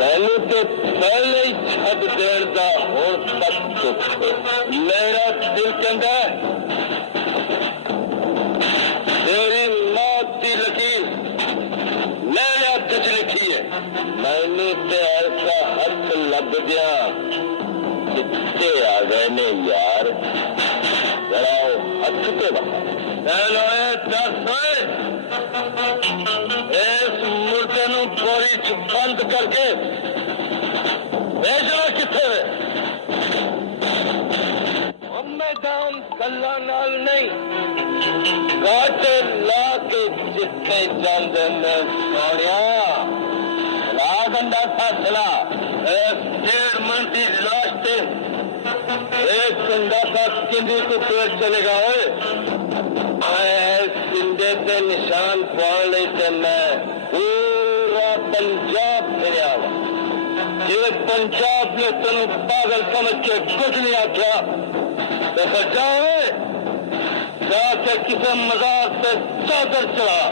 मैनू तो पहले ही छड़ देर दा होर तक दुख मेरा दिल कहता है तेरी मौत की लकीर मेरे हथ च लिखी है। मैनू तो ऐसा हथ लग गया कितने आ गए ने यार जरा हथ पे इस मुर्दे नू बोरी च बंद करके भेजना किथे मैदान गल्ला नाल नहीं काटे ला के जितने जाते ने सोनिया रागंदा फैसला 1.5 मन की लाश से एक संदासा किंदी को पेट चलेगा सिंधे के निशान पाने से मैं पूरा पंजाब फिर जे पंजाब ने तेन पागल समझ के कुछ नहीं आख्या तो जाके किसी मजार से चादर चढ़ा